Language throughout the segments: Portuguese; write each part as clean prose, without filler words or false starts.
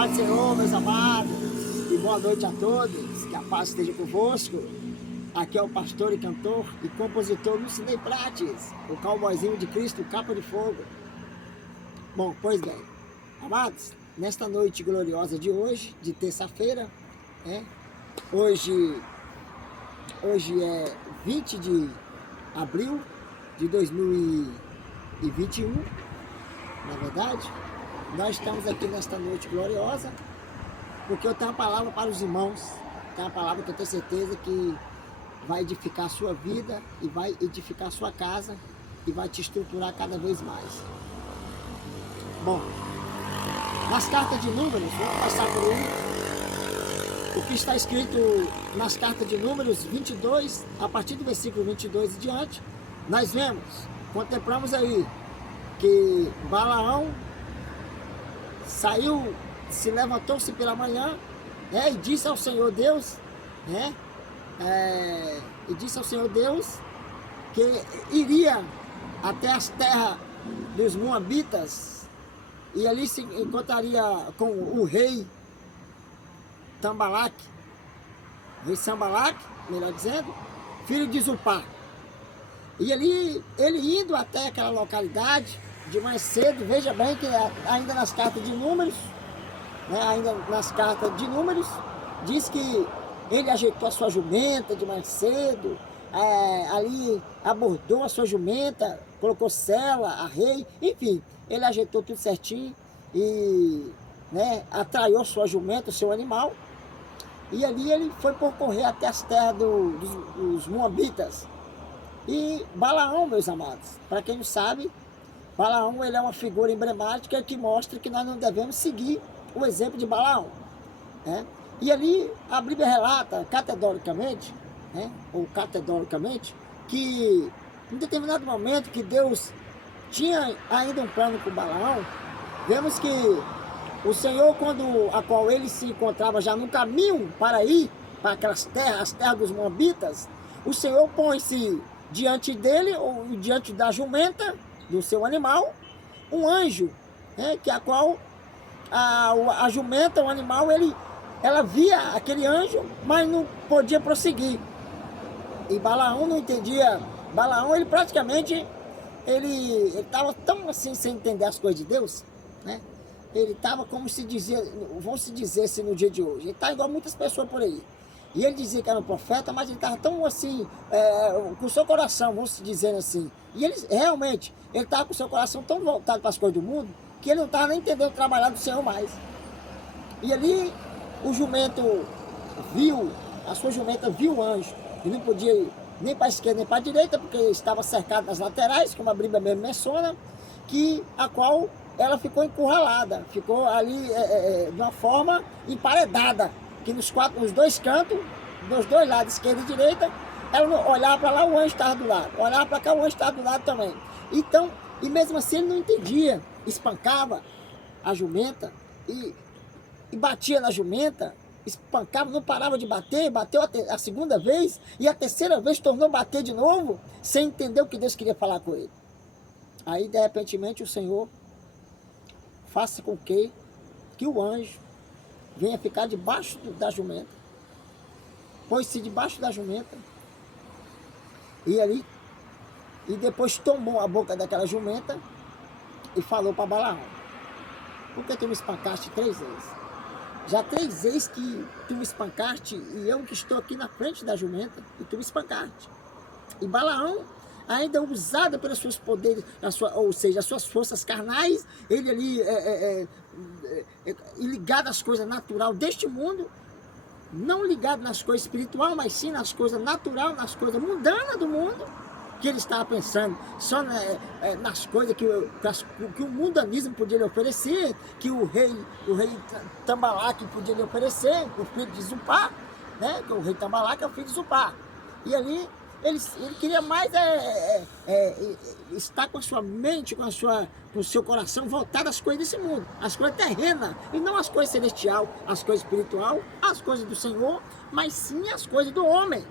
paz do Senhor, meus amados, e boa noite a todos, que a paz esteja convosco. Aqui é o pastor e cantor e compositor Lucinei Prates, o cowboyzinho de Cristo, capa de fogo. Bom, pois bem, amados, nesta noite gloriosa de hoje, de terça-feira, hoje é 20 de abril de 2021, na verdade. Nós estamos aqui nesta noite gloriosa, porque eu tenho uma palavra para os irmãos, tenho uma palavra que eu tenho certeza que vai edificar a sua vida e vai edificar a sua casa e vai te estruturar cada vez mais. Bom, nas cartas de Números, vamos passar por o que está escrito nas cartas de Números 22, a partir do versículo 22 e diante, nós vemos, contemplamos aí, que Balaão saiu, se levantou-se pela manhã, e disse ao Senhor Deus, e disse ao Senhor Deus que iria até as terras dos Moabitas e ali se encontraria com o rei Tambalaque, rei Sambalaque, melhor dizendo, filho de Zupá. E ali, ele indo até aquela localidade, de mais cedo, veja bem que ainda nas cartas de Números, diz que ele ajeitou a sua jumenta de mais cedo, ali abordou a sua jumenta, colocou sela, arreio, enfim, ele ajeitou tudo certinho e atraiu sua jumenta, o seu animal, e ali ele foi percorrer até as terras dos Moabitas. E Balaão, meus amados, para quem não sabe, Balaão ele é uma figura emblemática que mostra que nós não devemos seguir o exemplo de Balaão. E ali a Bíblia relata categoricamente, que em determinado momento que Deus tinha ainda um plano com Balaão. Vemos que o Senhor, a qual ele se encontrava já no caminho para ir para aquelas terras, as terras dos Moabitas, o Senhor põe-se diante dele, ou diante da jumenta, do seu animal, um anjo, que a qual a jumenta, o animal, ela via aquele anjo, mas não podia prosseguir. E Balaão não entendia. Balaão, ele praticamente, ele estava tão assim, sem entender as coisas de Deus, ele estava como se dizer, vamos se dizer assim no dia de hoje, ele está igual muitas pessoas por aí. E ele dizia que era um profeta, mas ele estava tão assim, com o seu coração, vamos se dizer assim. E ele realmente, ele estava com o seu coração tão voltado para as coisas do mundo, que ele não estava nem entendendo trabalhar do Senhor mais. E ali, o jumento a sua jumenta viu o anjo, e não podia ir nem para a esquerda nem para a direita, porque estava cercado nas laterais, como a Bíblia mesmo menciona, a qual ela ficou encurralada, ficou ali de uma forma emparedada, que nos dois cantos, dos dois lados, esquerda e direita, ela não olhava para lá, o anjo estava do lado, olhava para cá, o anjo estava do lado também. Então, e mesmo assim ele não entendia, espancava a jumenta e batia na jumenta, espancava, não parava de bater, bateu a segunda vez e a terceira vez tornou a bater de novo, sem entender o que Deus queria falar com ele. Aí, de repentemente, o Senhor faça com que o anjo venha ficar debaixo da jumenta, pôs-se debaixo da jumenta, e depois tomou a boca daquela jumenta e falou para Balaão: por que tu me espancaste 3 vezes? Já 3 vezes que tu me espancaste, e eu que estou aqui na frente da jumenta, e tu me espancaste. E Balaão, ainda usado pelos seus poderes, ou seja, as suas forças carnais, ele ali ligado às coisas naturais deste mundo, não ligado nas coisas espirituais, mas sim nas coisas naturais, nas coisas mundanas do mundo, que ele estava pensando só nas coisas que o mundanismo podia lhe oferecer, que o rei Tambalaque podia lhe oferecer, o filho de Zupá, que o rei Tambalaque é o filho de Zupá. E ali ele queria mais estar com a sua mente, com o seu coração voltado às coisas desse mundo, às coisas terrenas, e não às coisas celestiais, às coisas espirituais, às coisas do Senhor, mas sim às coisas do homem.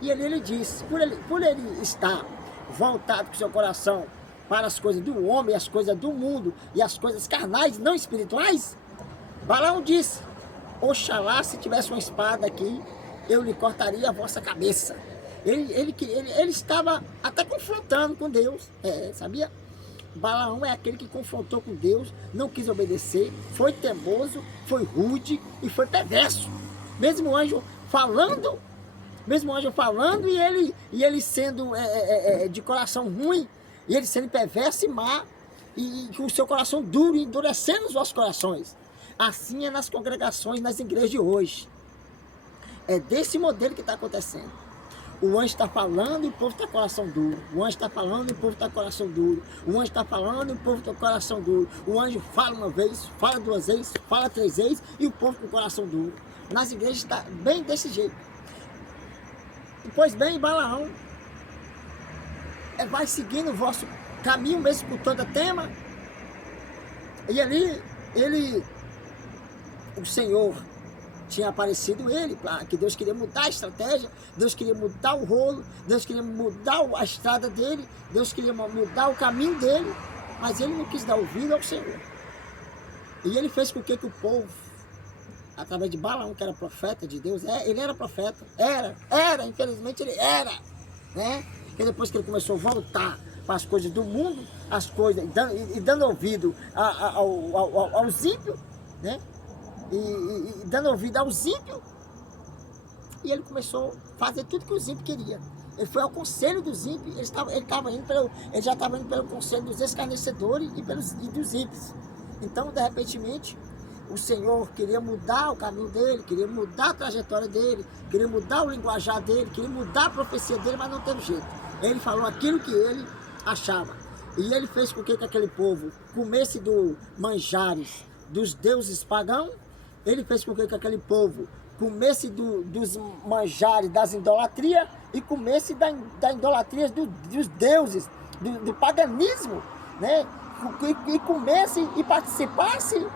E ali ele disse, por ele estar voltado com o seu coração para as coisas do homem, as coisas do mundo e as coisas carnais, não espirituais, Balaão disse, oxalá se tivesse uma espada aqui, eu lhe cortaria a vossa cabeça. Ele estava até confrontando com Deus, sabia? Balaão é aquele que confrontou com Deus, não quis obedecer, foi teimoso, foi rude e foi perverso. Mesmo o anjo falando e ele sendo de coração ruim, e ele sendo perverso e má, e com o seu coração duro, endurecendo os vossos corações. Assim é nas congregações, nas igrejas de hoje. É desse modelo que está acontecendo. O anjo está falando e o povo está com o coração duro. O anjo está falando e o povo está com o coração duro. O anjo está falando e o povo está com o coração duro. O anjo fala uma vez, fala duas vezes, fala três vezes e o povo com o coração duro. Nas igrejas está bem desse jeito. Pois bem, Balaão vai seguindo o vosso caminho, mesmo com todo tema. E ali, o Senhor tinha aparecido ele, que Deus queria mudar a estratégia, Deus queria mudar o rolo, Deus queria mudar a estrada dele, Deus queria mudar o caminho dele, mas ele não quis dar ouvido ao Senhor. E ele fez com que o povo, através de Balaão, que era profeta de Deus, ele era profeta, infelizmente ele era, né? E depois que ele começou a voltar para as coisas do mundo, as coisas, e dando ouvido aos ímpios, né? E dando ouvido aos ímpios, e ele começou a fazer tudo que os ímpios queriam. Ele foi ao conselho dos ímpios, ele já estava indo pelo conselho dos escarnecedores e dos ímpios. Então, de repente, o Senhor queria mudar o caminho dele, queria mudar a trajetória dele, queria mudar o linguajar dele, queria mudar a profecia dele, mas não teve jeito. Ele falou aquilo que ele achava. E ele fez com que aquele povo comesse do manjares dos deuses pagãos. Ele fez com que aquele povo comesse dos manjares das idolatrias e comesse da idolatria dos deuses, do paganismo, né? E comesse e participasse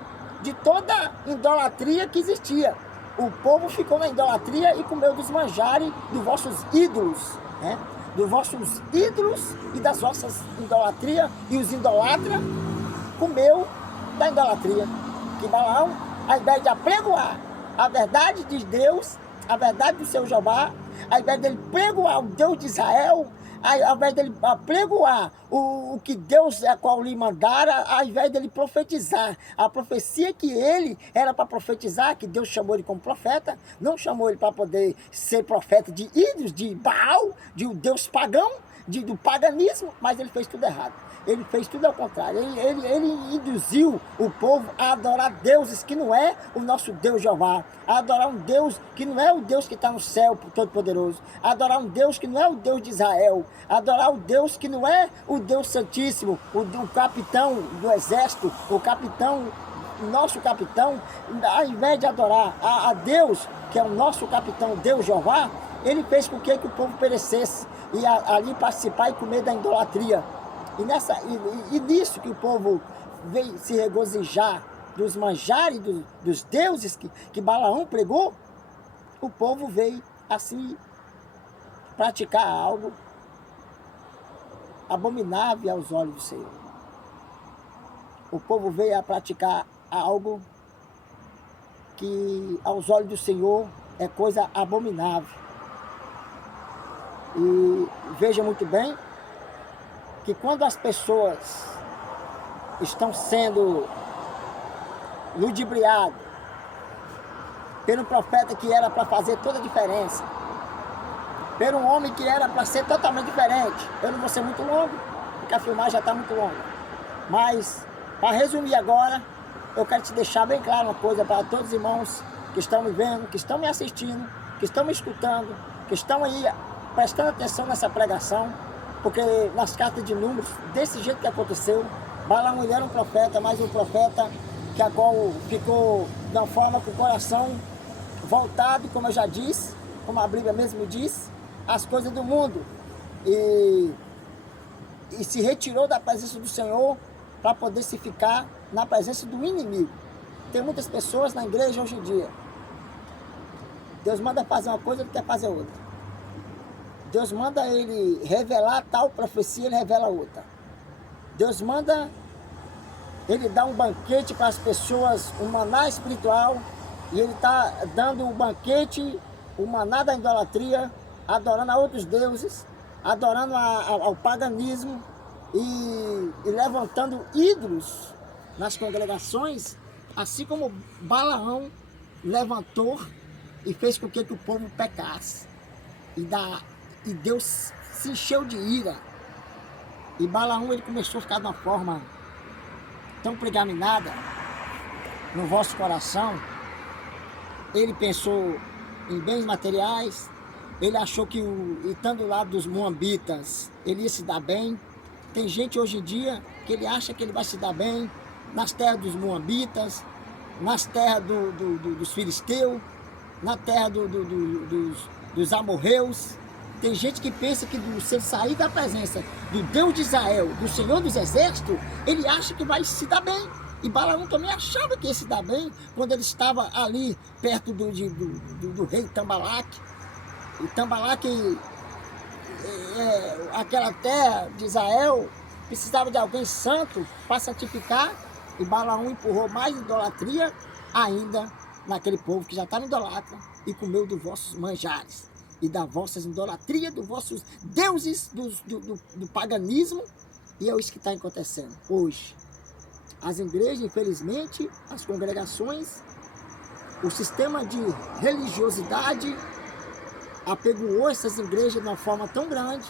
de toda idolatria que existia. O povo ficou na idolatria e comeu dos manjares dos vossos ídolos, né? Dos vossos ídolos e das vossas idolatrias, e os idolatras comeu da idolatria. Que Balaão, ao invés de apregoar a verdade de Deus, a verdade do seu Jeová, ao invés dele pregoar o Deus de Israel, ao invés dele pregoar o que Deus a qual lhe mandara, ao invés dele profetizar a profecia que ele era para profetizar, que Deus chamou ele como profeta, não chamou ele para poder ser profeta de ídolos, de Baal, de um Deus pagão, do paganismo, mas ele fez tudo errado. Ele fez tudo ao contrário. Ele induziu o povo a adorar deuses que não é o nosso Deus Jeová, a adorar um Deus que não é o Deus que está no céu Todo-Poderoso, a adorar um Deus que não é o Deus de Israel, a adorar o Deus que não é o Deus Santíssimo, o capitão do exército, o nosso capitão. Ao invés de adorar a Deus, que é o nosso capitão, Deus Jeová, ele fez com que o povo perecesse e ali participar e comer da idolatria. E nisso que o povo veio se regozijar dos manjares, dos deuses que Balaão pregou, o povo veio assim praticar algo abominável aos olhos do Senhor. O povo veio a praticar algo que aos olhos do Senhor é coisa abominável. E veja muito bem que quando as pessoas estão sendo ludibriadas pelo profeta que era para fazer toda a diferença, pelo um homem que era para ser totalmente diferente, eu não vou ser muito longo, porque a filmagem já está muito longa, mas para resumir agora, eu quero te deixar bem claro uma coisa para todos os irmãos que estão me vendo, que estão me assistindo, que estão me escutando, que estão aí prestando atenção nessa pregação, porque nas cartas de Números, desse jeito que aconteceu, Balaão era um profeta, mas um profeta que a qual ficou de uma forma com o coração voltado, como eu já disse, como a Bíblia mesmo diz, às coisas do mundo, e se retirou da presença do Senhor para poder se ficar na presença do inimigo. Tem muitas pessoas na igreja hoje em dia, Deus manda fazer uma coisa, ele quer fazer outra. Deus manda ele revelar tal profecia, ele revela outra. Deus manda ele dá um banquete para as pessoas, um maná espiritual, e ele está dando um banquete, o maná da idolatria, adorando a outros deuses, adorando ao paganismo e levantando ídolos nas congregações, assim como Balaão levantou e fez com que o povo pecasse. E Deus se encheu de ira. E Balaão ele começou a ficar de uma forma tão pregaminada no vosso coração. Ele pensou em bens materiais, ele achou que, estando do lado dos moabitas, ele ia se dar bem. Tem gente hoje em dia que ele acha que ele vai se dar bem nas terras dos moabitas, nas terras dos filisteus, na terra dos amorreus. Tem gente que pensa que se ele sair da presença do Deus de Israel, do Senhor dos Exércitos, ele acha que vai se dar bem. E Balaão também achava que ia se dar bem quando ele estava ali perto do rei Tambalaque. E Tambalaque, aquela terra de Israel, precisava de alguém santo para santificar. E Balaão empurrou mais idolatria ainda naquele povo que já estava idolatra e comeu dos vossos manjares e das vossas idolatrias, dos vossos deuses do paganismo. E é isso que está acontecendo hoje. As igrejas, infelizmente, as congregações, o sistema de religiosidade apegou essas igrejas de uma forma tão grande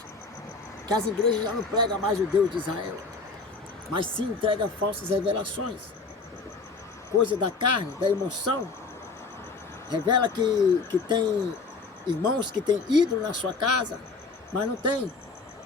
que as igrejas já não pregam mais o Deus de Israel, mas sim entregam falsas revelações, coisa da carne, da emoção. Revela que tem irmãos que têm ídolo na sua casa, mas não tem.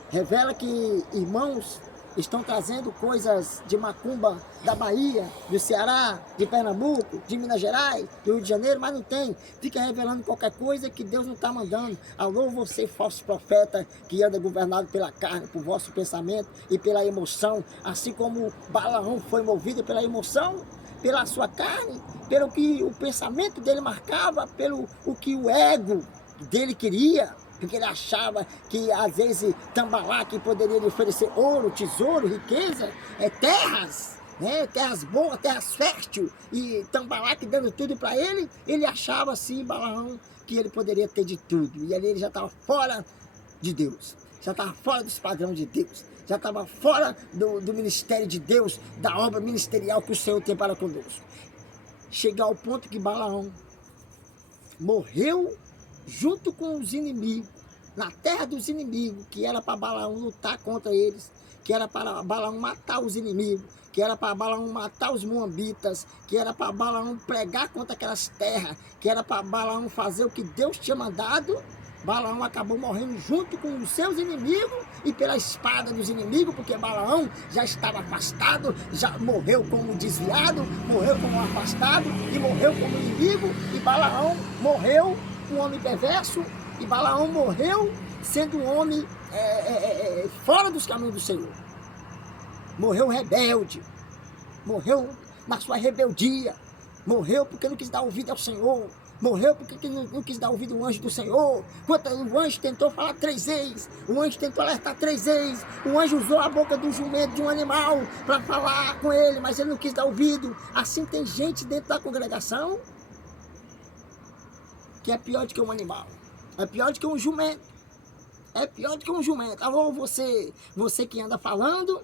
Revela que irmãos estão trazendo coisas de macumba da Bahia, do Ceará, de Pernambuco, de Minas Gerais, do Rio de Janeiro, mas não tem. Fica revelando qualquer coisa que Deus não está mandando. Alô, você falso profeta que anda governado pela carne, por vosso pensamento e pela emoção, assim como Balaão foi movido pela emoção, pela sua carne, pelo que o pensamento dele marcava, pelo o que o ego dele queria, porque ele achava que às vezes Tambalaque poderia lhe oferecer ouro, tesouro, riqueza, terras, né? Terras boas, terras férteis, e Tambalaque dando tudo para ele, ele achava assim, Balaão, que ele poderia ter de tudo, e ali ele já estava fora de Deus, já estava fora dos padrões de Deus, já estava fora do ministério de Deus, da obra ministerial que o Senhor tem para conosco. Chegar ao ponto que Balaão morreu junto com os inimigos, na terra dos inimigos, que era para Balaão lutar contra eles, que era para Balaão matar os inimigos, que era para Balaão matar os moabitas, que era para Balaão pregar contra aquelas terras, que era para Balaão fazer o que Deus tinha mandado. Balaão acabou morrendo junto com os seus inimigos e pela espada dos inimigos, porque Balaão já estava afastado, já morreu como desviado, morreu como afastado e morreu como inimigo, e Balaão morreu um homem perverso, e Balaão morreu sendo um homem fora dos caminhos do Senhor. Morreu rebelde, morreu na sua rebeldia, morreu porque não quis dar ouvido ao Senhor, morreu porque não quis dar ouvido ao anjo do Senhor. Quando o anjo tentou falar 3 vezes, o anjo tentou alertar 3 vezes, o anjo usou a boca do jumento de um animal para falar com ele, mas ele não quis dar ouvido. Assim tem gente dentro da congregação que é pior do que um animal, é pior do que um jumento, é pior do que um jumento. Alô, você que anda falando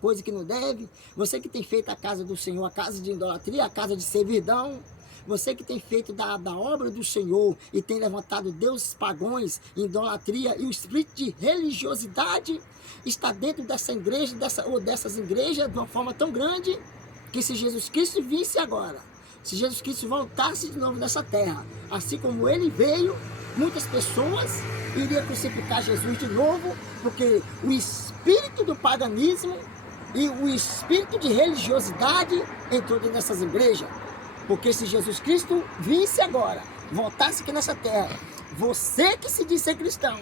coisa que não deve, você que tem feito a casa do Senhor, a casa de idolatria, a casa de servidão, você que tem feito da obra do Senhor e tem levantado deuses pagões, idolatria, e o espírito de religiosidade está dentro dessa igreja, dessas igrejas de uma forma tão grande, que se Jesus Cristo visse agora, se Jesus Cristo voltasse de novo nessa terra, assim como ele veio, muitas pessoas iriam crucificar Jesus de novo, porque o espírito do paganismo e o espírito de religiosidade entrou dentro dessas igrejas. Porque se Jesus Cristo visse agora, voltasse aqui nessa terra, você que se diz ser cristão,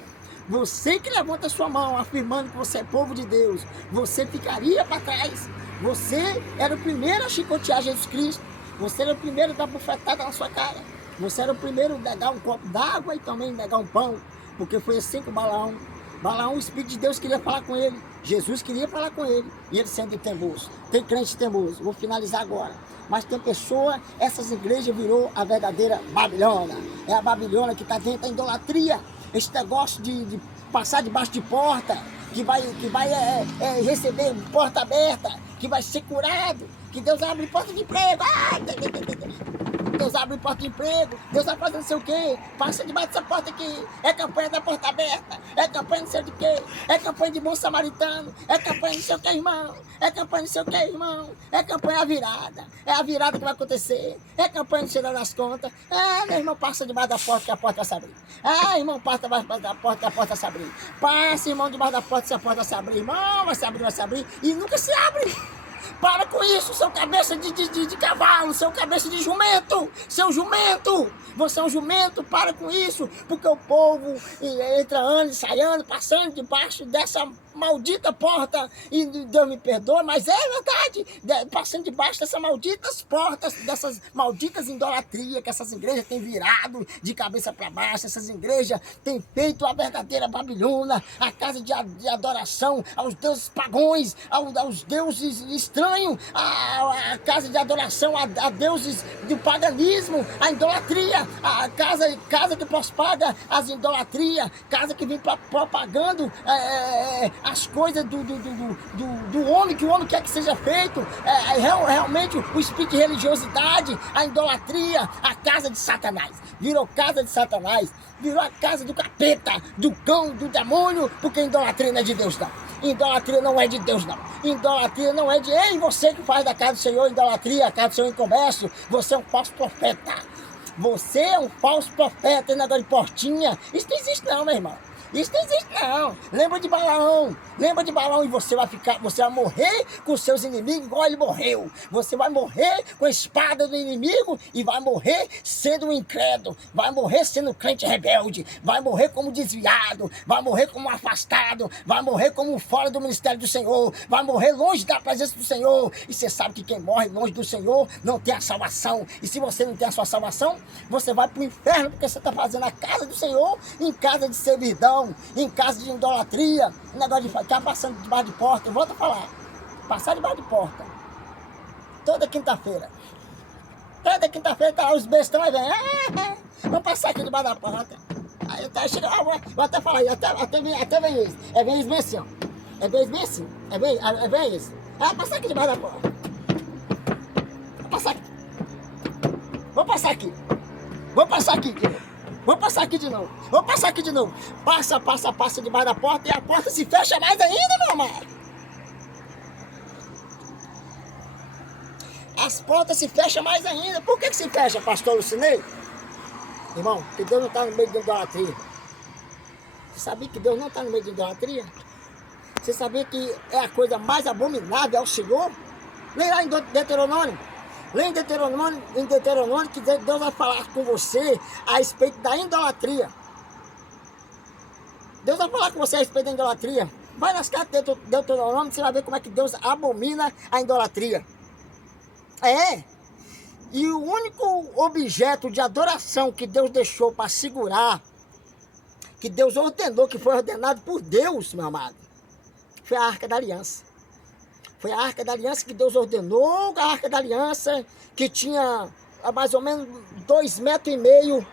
você que levanta a sua mão afirmando que você é povo de Deus, você ficaria para trás. Você era o primeiro a chicotear Jesus Cristo, você era o primeiro a dar bufetada na sua cara, você era o primeiro a negar um copo d'água e também negar um pão, porque foi assim com Balaão. Balaão, o Espírito de Deus queria falar com ele. Jesus queria falar com ele. E ele sendo teimoso. Tem crente teimoso. Vou finalizar agora. Mas tem pessoa, essas igrejas virou a verdadeira Babilônia. É a Babilônia que está dentro da idolatria. Esse negócio de passar debaixo de porta, que vai receber porta aberta, que vai ser curado, que Deus abre porta de emprego. Deus abre porta de emprego, Deus vai fazer não sei o quê, passa debaixo dessa porta aqui, é campanha da porta aberta, é campanha não sei de quê, é campanha de bom samaritano, é campanha não sei o que, irmão, é campanha não sei o que, irmão, é campanha é a virada que vai acontecer, é campanha não sei das contas, meu irmão, passa debaixo da porta que a porta vai se abrir, irmão, passa debaixo da porta que a porta vai se abrir, passa, irmão, debaixo da porta que a porta vai se abrir, irmão, vai se abrir, e nunca se abre. Para com isso, seu cabeça de cavalo, seu cabeça de jumento, seu jumento, você é um jumento, para com isso, porque o povo entra ano e sai ano, passando debaixo dessa maldita porta, e Deus me perdoa, mas é verdade, passando debaixo dessas malditas portas, dessas malditas idolatrias que essas igrejas têm virado de cabeça para baixo, essas igrejas têm feito a verdadeira Babilônia, a casa de adoração aos deuses pagões, aos deuses estranhos, a casa de adoração a deuses do paganismo, a idolatria, a casa que propaga as idolatrias, casa que vem propagando as coisas do homem, que o homem quer que seja feito, realmente o espírito de religiosidade, a idolatria, a casa de Satanás, virou casa de Satanás, virou a casa do capeta, do cão, do demônio, porque idolatria não é de Deus não, idolatria não é de Deus não, idolatria não é de, você que faz da casa do Senhor idolatria, a casa do Senhor em comércio, você é um falso profeta, você é um falso profeta, esse negócio de portinha, isso não existe não, meu irmão. Isso não existe não. Lembra de Balaão e você vai morrer com os seus inimigos igual ele morreu. Você vai morrer com a espada do inimigo e vai morrer sendo um incrédulo, vai morrer sendo crente rebelde, vai morrer como desviado, vai morrer como afastado, vai morrer como fora do ministério do Senhor, vai morrer longe da presença do Senhor. E você sabe que quem morre longe do Senhor não tem a salvação. E se você não tem a sua salvação, você vai para o inferno, porque você está fazendo a casa do Senhor em casa de servidão, em casa de idolatria, negócio de ficar passando debaixo de porta. Eu volto a falar, passar debaixo de porta toda quinta-feira tá, os bestão aí vem, vamos passar aqui debaixo da porta, aí tá, chega, vou até falar, até vem isso, vem isso bem assim, ó, bem assim, vem isso, passar aqui debaixo da porta, vou passar aqui de novo. Passa debaixo da porta e a porta se fecha mais ainda, meu amado. As portas se fecham mais ainda. Por que se fecha, pastor Lucinei? Irmão, que Deus não está no meio de idolatria. Você sabia que Deus não está no meio de idolatria? Você sabia que é a coisa mais abominável ao Senhor? Lê lá em Deuteronômio. Lê em Deuteronômio que Deus vai falar com você a respeito da idolatria. Deus vai falar com você a respeito da idolatria. Vai nas cartas de Deuteronômio, você vai ver como é que Deus abomina a idolatria. E o único objeto de adoração que Deus deixou para segurar, que Deus ordenou, que foi ordenado por Deus, meu amado, foi a Arca da Aliança. Foi a Arca da Aliança que Deus ordenou, a Arca da Aliança que tinha mais ou menos 2,5 metros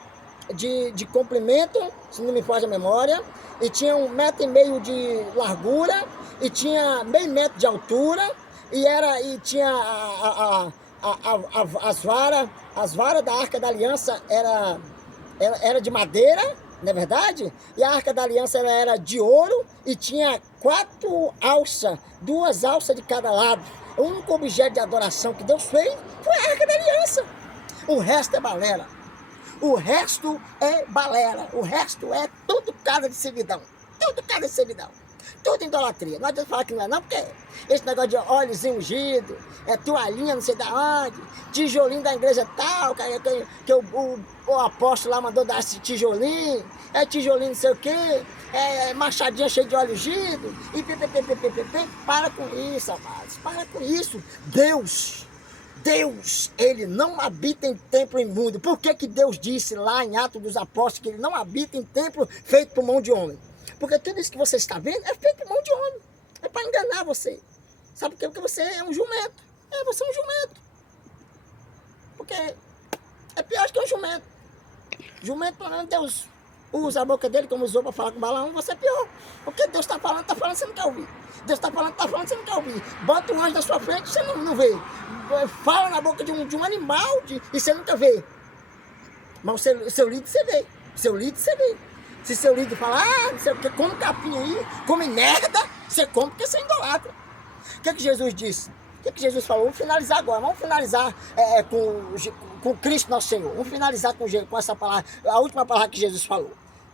de comprimento, se não me foge a memória, e tinha 1,5 metros de largura, e tinha meio metro de altura, e tinha as varas da Arca da Aliança era de madeira, não é verdade? E a Arca da Aliança ela era de ouro e tinha 4 alças, 2 alças de cada lado. O único objeto de adoração que Deus fez foi a Arca da Aliança. O resto é balela. O resto é balela. O resto é tudo casa de servidão. Tudo casa de servidão. Tudo idolatria. Não adianta falar que não é não, porque esse negócio de óleozinho ungido, toalhinha não sei da onde, tijolinho da igreja tal, que o apóstolo lá mandou dar esse tijolinho, tijolinho não sei o quê, machadinha cheia de óleo ungido, e para com isso, amados, para com isso. Deus, ele não habita em templo imundo. Por que Deus disse lá em Atos dos Apóstolos que ele não habita em templo feito por mão de homem? Porque tudo isso que você está vendo é feito por mão de homem. É para enganar você. Sabe por quê? Porque você é um jumento. Você é um jumento. Porque é pior que um jumento. Jumento, pelo menos Deus usa a boca dele como usou para falar com Balaão, você é pior. Porque Deus está falando, você não quer ouvir. Deus está falando, você não quer ouvir. Bota um anjo na sua frente, você não vê. Fala na boca de um animal e você nunca vê. Mas o seu líder você vê. Seu líder você vê. Se seu líder falar, não sei o que, come capim aí, come merda, você come porque você é idolatra. O que Jesus disse? O que Jesus falou? Vamos finalizar agora. Vamos finalizar com Cristo nosso Senhor. Vamos finalizar com essa palavra, a última palavra que Jesus falou.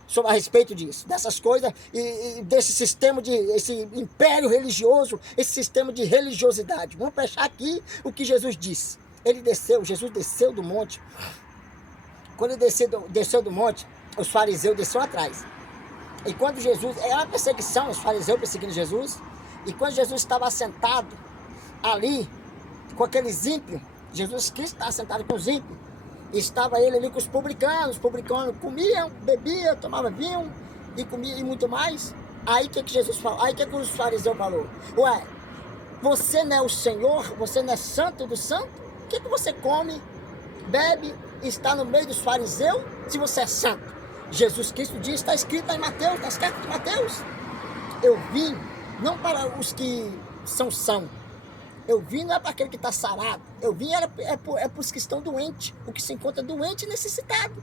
Sobre a respeito disso, dessas coisas e desse sistema esse império religioso, esse sistema de religiosidade. Vamos fechar aqui o que Jesus disse. Jesus desceu do monte. Quando ele desceu do monte, os fariseus desceram atrás. E quando Jesus, era uma perseguição, os fariseus perseguindo Jesus, e quando Jesus estava assentado ali, com aqueles ímpios, Jesus Cristo estava sentado com os ímpios, e estava ele ali com os publicanos comiam, bebiam, tomavam vinho, e comiam e muito mais. Aí o que Jesus falou? Aí o que os fariseus falaram? Ué, você não é o Senhor, você não é santo do santo? O que você come, bebe, está no meio dos fariseus, se você é santo? Jesus Cristo diz, está escrito em Mateus, nas cartas de Mateus. Eu vim, não para os que são. Eu vim não é para aquele que está sarado. Eu vim para os que estão doentes, o que se encontra doente e necessitado.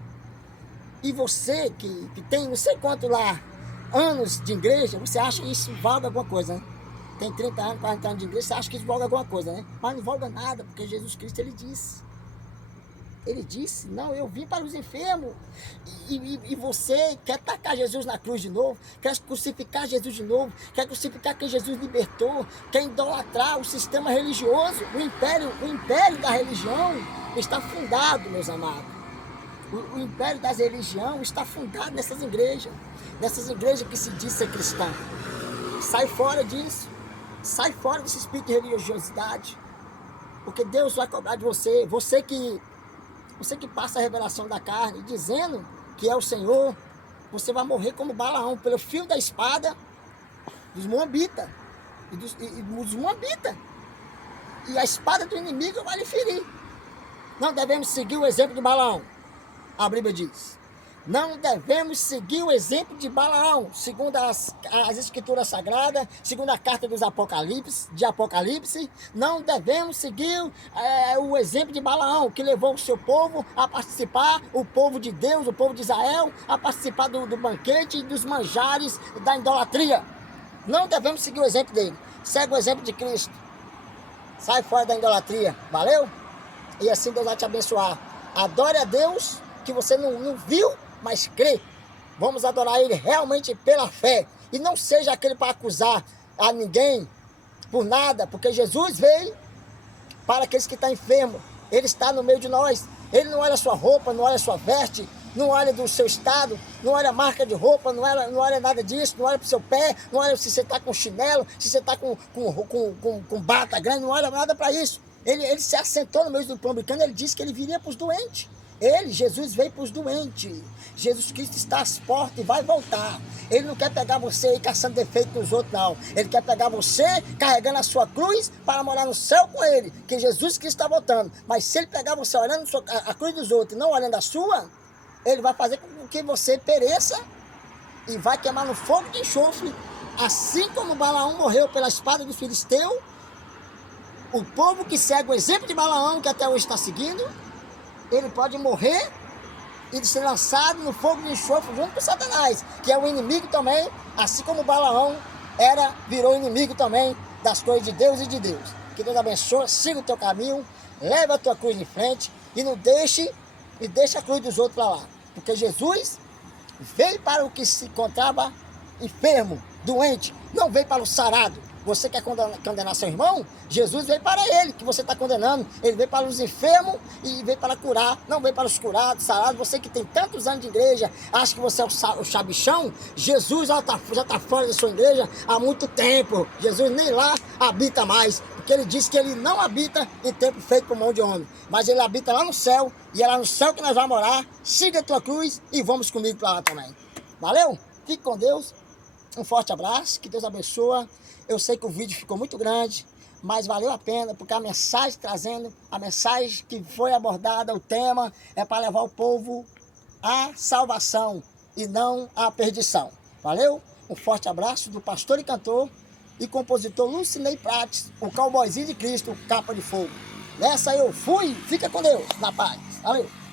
E você que tem não sei quanto lá anos de igreja, você acha que isso vale alguma coisa, né? Tem 30 anos, 40 anos de igreja, você acha que isso vale alguma coisa, né? Mas não vale nada, porque Jesus Cristo, Ele disse, não, eu vim para os enfermos. E você quer tacar Jesus na cruz de novo, quer crucificar Jesus de novo, quer crucificar quem Jesus libertou, quer idolatrar o sistema religioso, o império da religião está fundado, meus amados. O império das religiões está fundado nessas igrejas que se diz ser cristã. Sai fora disso, sai fora desse espírito de religiosidade, porque Deus vai cobrar de você, você que passa a revelação da carne, dizendo que é o Senhor, você vai morrer como Balaão, pelo fio da espada dos Moabitas. E a espada do inimigo vai lhe ferir. Não devemos seguir o exemplo de Balaão. A Bíblia diz. Não devemos seguir o exemplo de Balaão, segundo as escrituras sagradas, segundo a carta dos Apocalipse, não devemos seguir o exemplo de Balaão, que levou o seu povo a participar, o povo de Deus, o povo de Israel, a participar do banquete e dos manjares da idolatria. Não devemos seguir o exemplo dele. Segue o exemplo de Cristo. Sai fora da idolatria. Valeu? E assim Deus vai te abençoar. Adore a Deus que você não viu, mas crê. Vamos adorar Ele realmente pela fé. E não seja aquele para acusar a ninguém por nada, porque Jesus veio para aqueles que estão enfermos. Ele está no meio de nós. Ele não olha a sua roupa, não olha a sua veste, não olha do seu estado, não olha a marca de roupa, não olha nada disso, não olha para o seu pé, não olha se você está com chinelo, se você está com bata grande, não olha nada para isso. Ele se assentou no meio do publicano, ele disse que ele viria para os doentes. Jesus veio para os doentes. Jesus Cristo está às portas e vai voltar. Ele não quer pegar você aí caçando defeito nos outros, não. Ele quer pegar você carregando a sua cruz para morar no céu com Ele, que Jesus Cristo está voltando. Mas se Ele pegar você olhando a cruz dos outros e não olhando a sua, Ele vai fazer com que você pereça e vai queimar no fogo de enxofre. Assim como Balaão morreu pela espada do filisteu, o povo que segue o exemplo de Balaão, que até hoje está seguindo, ele pode morrer e ser lançado no fogo de enxofre junto com Satanás, que é o inimigo também, assim como Balaão virou inimigo também das coisas de Deus e de Deus. Que Deus abençoe, siga o teu caminho, leva a tua cruz em frente e não deixe a cruz dos outros para lá. Porque Jesus veio para o que se encontrava enfermo, doente, não veio para o sarado. Você quer condenar seu irmão? Jesus veio para ele, que você está condenando. Ele veio para os enfermos e veio para curar. Não veio para os curados, sarados. Você que tem tantos anos de igreja, acha que você é o chabichão? Jesus já está fora da sua igreja há muito tempo. Jesus nem lá habita mais. Porque ele disse que ele não habita em tempo feito por mão de homem. Mas ele habita lá no céu. E é lá no céu que nós vamos morar. Siga a tua cruz e vamos comigo para lá também. Valeu? Fique com Deus. Um forte abraço, que Deus abençoe. Eu sei que o vídeo ficou muito grande, mas valeu a pena, porque a mensagem trazendo, a mensagem que foi abordada, o tema, é para levar o povo à salvação e não à perdição. Valeu? Um forte abraço do pastor e cantor e compositor Lucinei Prates, o cowboyzinho de Cristo, capa de fogo. Nessa eu fui, fica com Deus, na paz. Valeu!